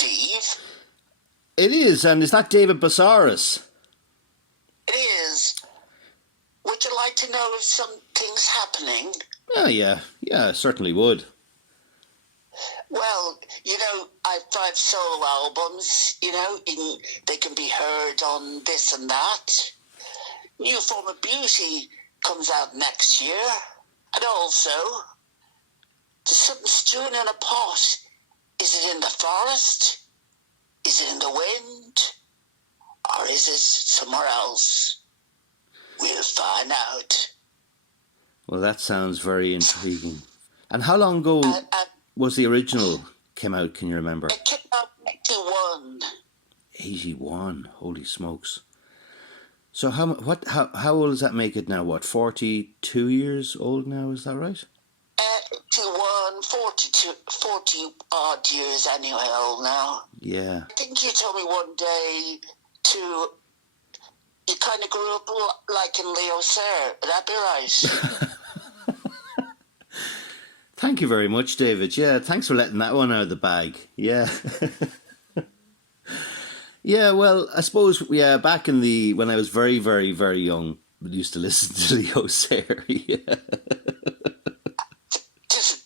Steve. It is, and is that David Busaras? It is. Would you like to know if something's happening? Oh, yeah, I certainly would. Well, I've 5 solo albums, they can be heard on this and that. New Form of Beauty comes out next year. And also, there's something stewing in a pot. Is it in the forest? Is it in the wind? Or is it somewhere else? We'll find out. Well, that sounds very intriguing. And how long ago was the original came out, can you remember? It came out in 81. 81, holy smokes. So how old does that make it now? What, 42 years old now, is that right? 81, 40 odd years anyway old now. Yeah. I think you told me one day you kind of grew up like in Leo Sayre. Would that be right? Thank you very much, David. Yeah, thanks for letting that one out of the bag. Yeah. Yeah, well, I suppose, back when I was very, very, very young, I used to listen to Leo Sayre. Yeah.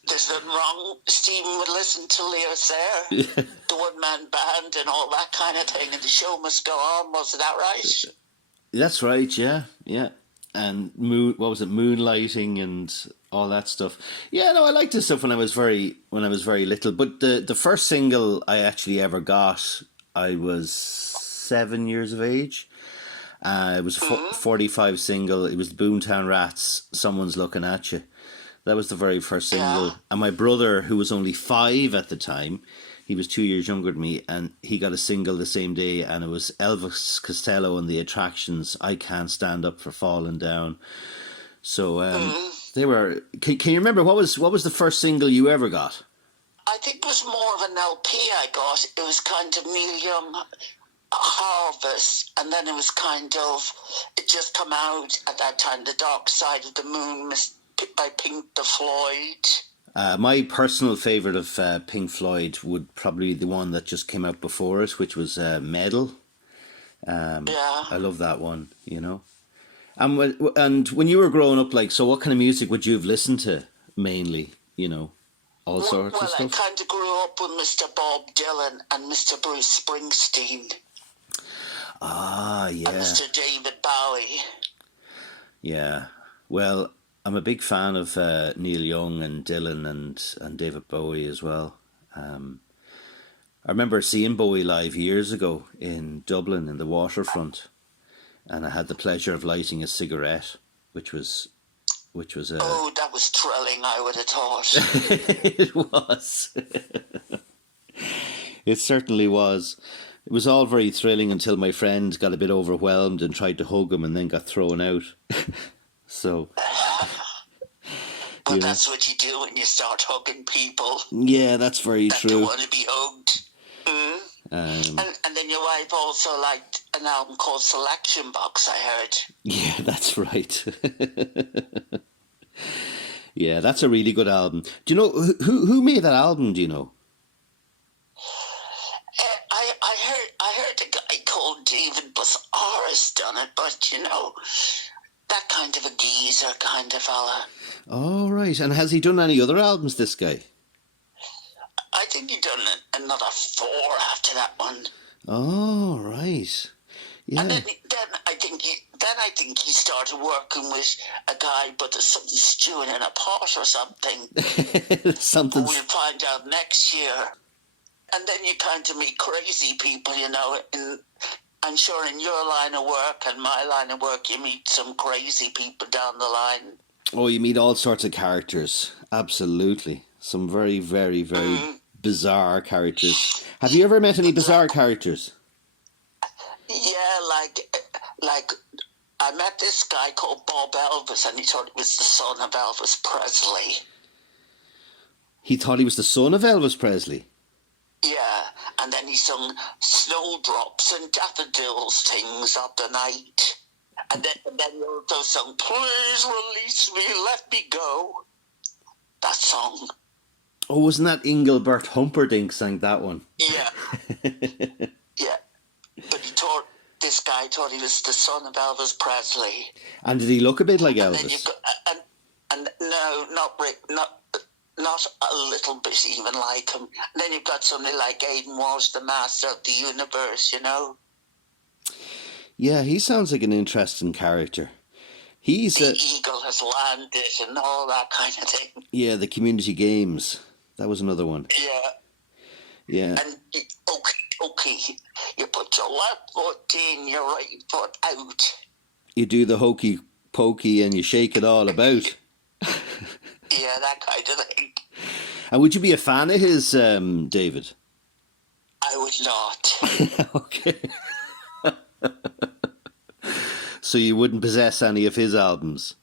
There's nothing wrong. Stephen would listen to Leo Sayre, the one-man band and all that kind of thing, and the show must go on. Was that right? That's right, yeah. And moonlighting and all that stuff. Yeah, no, I liked this stuff when I was very little. But the first single I actually ever got, I was 7 years of age. It was a 45 single. It was the Boomtown Rats, Someone's Looking at You. That was the very first single. Yeah. And my brother, who was only 5 at the time, he was 2 years younger than me, and he got a single the same day, and it was Elvis Costello and the Attractions, I Can't Stand Up for Falling Down. So they were... Can you remember, what was the first single you ever got? I think it was more of an LP I got. It was kind of Neil Young, Harvest, and then it was it just come out at that time, The Dark Side of the Moon by Pink Floyd. My personal favourite of Pink Floyd would probably be the one that just came out before it, which was Medal. I love that one, And when you were growing up, so what kind of music would you have listened to mainly, all sorts of stuff? Well, I kind of grew up with Mr. Bob Dylan and Mr. Bruce Springsteen. Ah, yeah. And Mr. David Bowie. Yeah, well... I'm a big fan of Neil Young and Dylan and David Bowie as well. I remember seeing Bowie live years ago in Dublin in the waterfront, and I had the pleasure of lighting a cigarette, which was a... Oh, that was thrilling, I would have thought. It was. It certainly was. It was all very thrilling until my friend got a bit overwhelmed and tried to hug him and then got thrown out. So... But that's what you do when you start hugging people. Yeah, that's very true. They want to be hugged. And then your wife also liked an album called Selection Box, I heard. Yeah, that's right. Yeah, that's a really good album. Do you know who made that album? Do you know? I heard a guy called David Busaras done it, but that kind of a geezer kind of fella. Oh, right. And has he done any other albums, this guy? I think he done another 4 after that one. Oh, right. Yeah. And then I think he started working with a guy, but there's something stewing in a pot or something. Something. We'll find out next year. And then you kind of meet crazy people, I'm sure in your line of work and my line of work, you meet some crazy people down the line. Oh, you meet all sorts of characters. Absolutely. Some very, very, very bizarre characters. Have you ever met any bizarre characters? Yeah, like I met this guy called Bob Elvis, and he thought he was the son of Elvis Presley. He thought he was the son of Elvis Presley? Yeah, and then he sung Snowdrops and Daffodils Things of the Night. And then he also sung Please Release Me, Let Me Go. That song. Oh, wasn't that Engelbert Humperdinck sang that one? Yeah, Yeah, but this guy thought he was the son of Elvis Presley. And did he look a bit like And then Elvis? and no, not Rick, not a little bit even like him. And then you've got somebody like Aidan Walsh, the master of the universe, you know. Yeah, he sounds like an interesting character. He's The eagle has landed and all that kind of thing. yeah, the community games. That was another one. Yeah. Yeah. And okay, you put your left foot in, your right foot out. You do the hokey pokey and you shake it all about. Yeah, that kind of thing. And would you be a fan of his, David? I would not. Okay. So you wouldn't possess any of his albums?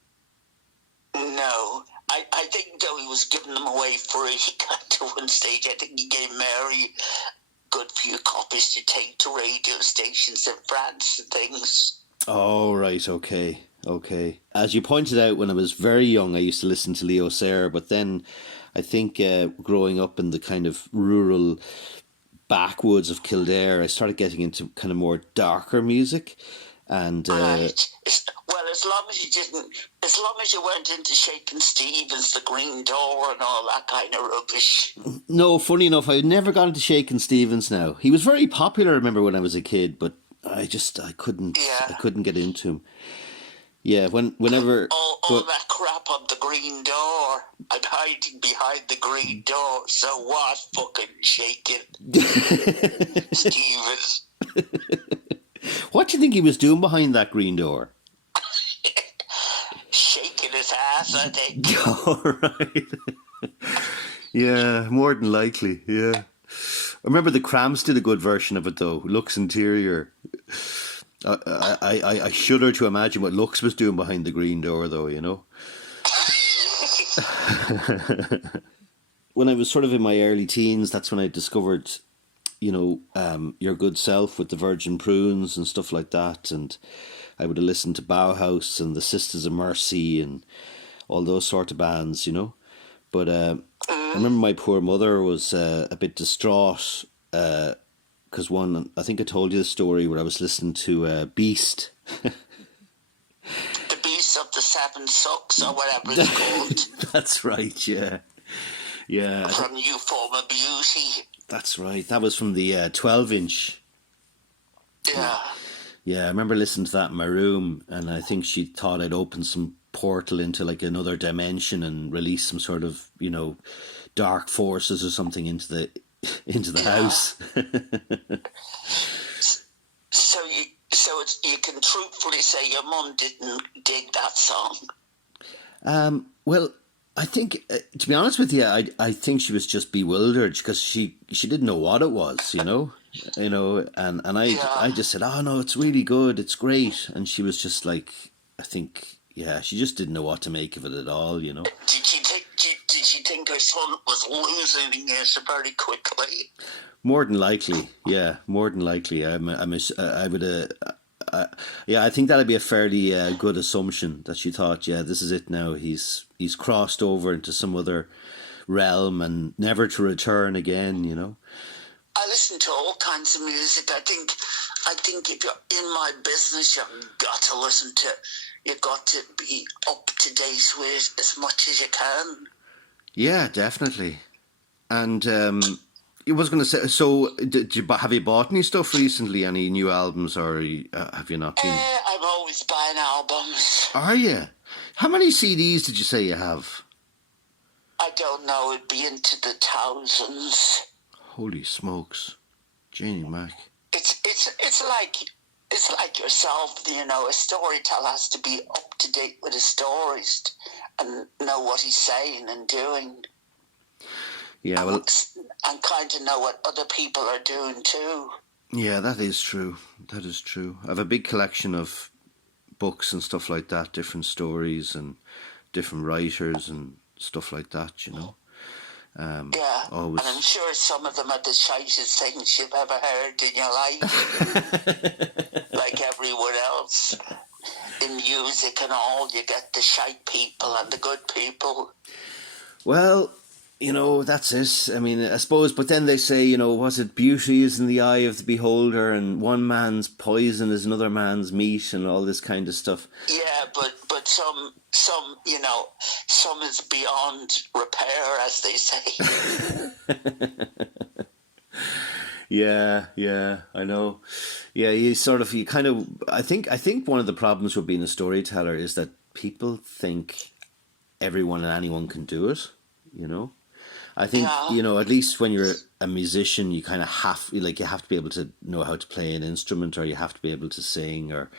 No. I think though he was giving them away free at one stage. I think he gave Mary good few copies to take to radio stations in France and things. Oh, right, okay. As you pointed out, when I was very young, I used to listen to Leo Sayer, but then I think growing up in the kind of rural backwoods of Kildare, I started getting into kind of more darker music. And right. Well, as long as you weren't into Shakin' Stevens, the Green Door, and all that kind of rubbish. No, funny enough, I never got into Shakin' Stevens. Now he was very popular. I remember when I was a kid, but I couldn't get into him. Yeah, whenever all that crap on the Green Door, I'm hiding behind the Green Door. So what? Fucking Shakin' Stevens. What do you think he was doing behind that green door? Shaking his ass, I think. All right. Yeah, more than likely. Yeah. I remember the Cramps did a good version of it though. Lux Interior. I shudder to imagine what Lux was doing behind the green door though, you know. When I was sort of in my early teens, that's when I discovered, you know, Your Good Self with the Virgin Prunes and stuff like that. And I would have listened to Bauhaus and the Sisters of Mercy and all those sort of bands, you know. But I remember my poor mother was a bit distraught because I think I told you the story where I was listening to Beast. The Beast of the Seven Sucks or whatever it's called. That's right, yeah. Yeah. From New Form of Beauty. That's right. That was from the 12-inch. Yeah. Yeah, I remember listening to that in my room, and I think she thought I'd open some portal into like another dimension and release some sort of, you know, dark forces or something into the house. So you can truthfully say your mum didn't dig that song. Well, I think, to be honest with you, I think she was just bewildered because she didn't know what it was, you know, and I just said, oh no, it's really good, it's great, and she was just like, I think, yeah, she just didn't know what to make of it at all, you know. Did she think her son was losing it very quickly? More than likely, yeah, more than likely. I think that'd be a fairly good assumption that she thought, yeah, this is it now. He's crossed over into some other realm and never to return again, you know. I listen to all kinds of music. I think if you're in my business, you've got to be up to date with as much as you can. Yeah, definitely. And I was going to say, so have you bought any stuff recently? Any new albums, or have you not been? I'm always buying albums. Are you? How many CDs did you say you have? I don't know. It'd be into the thousands. Holy smokes, Janie Mac. It's like yourself, you know. A storyteller has to be up to date with his stories and know what he's saying and doing. Yeah, well, and kind of know what other people are doing too. Yeah, that is true. That is true. I have a big collection of books and stuff like that, different stories and different writers and stuff like that, you know. Yeah, always... and I'm sure some of them are the shitest things you've ever heard in your life. Like everyone else. In music and all, you get the shite people and the good people. Well, you know, that's it. I mean, I suppose, but then they say, you know, was it beauty is in the eye of the beholder, and one man's poison is another man's meat, and all this kind of stuff. Yeah, but some you know, some is beyond repair, as they say. Yeah, I know. Yeah, you kind of, I think one of the problems with being a storyteller is that people think everyone and anyone can do it, you know? I think, Yeah. you know, at least when you're a musician, you kind of you have to be able to know how to play an instrument, or you have to be able to sing, or,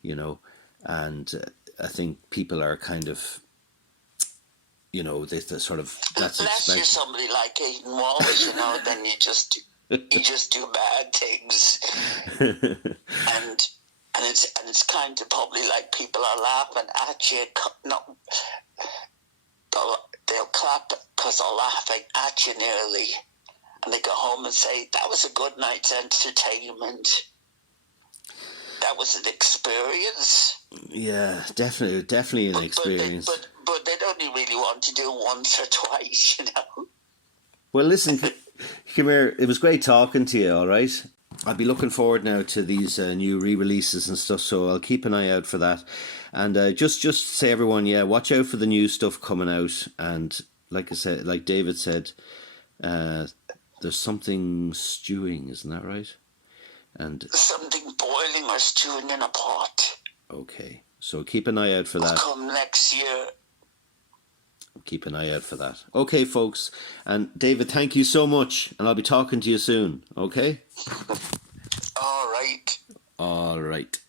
you know, and I think people are kind of, you know, they sort of, that's Unless you're expected. somebody like Aidan Walsh, you know, then you just do bad things, and it's kind of probably like people are laughing at you, not they'll clap because they're laughing at you nearly, and they go home and say that was a good night's entertainment. That was an experience. Yeah, definitely an experience. But they'd only really want to do it once or twice, you know. Well, listen, come here. It was great talking to you, all right? I'll be looking forward now to these new re-releases and stuff, so I'll keep an eye out for that. And just say, everyone, yeah, watch out for the new stuff coming out. And like I said, like David said, there's something stewing, isn't that right? And something boiling or stewing in a pot. Okay, so keep an eye out for that. Come next year. Keep an eye out for that. Okay, folks. And David, thank you so much. And I'll be talking to you soon. Okay? All right. All right.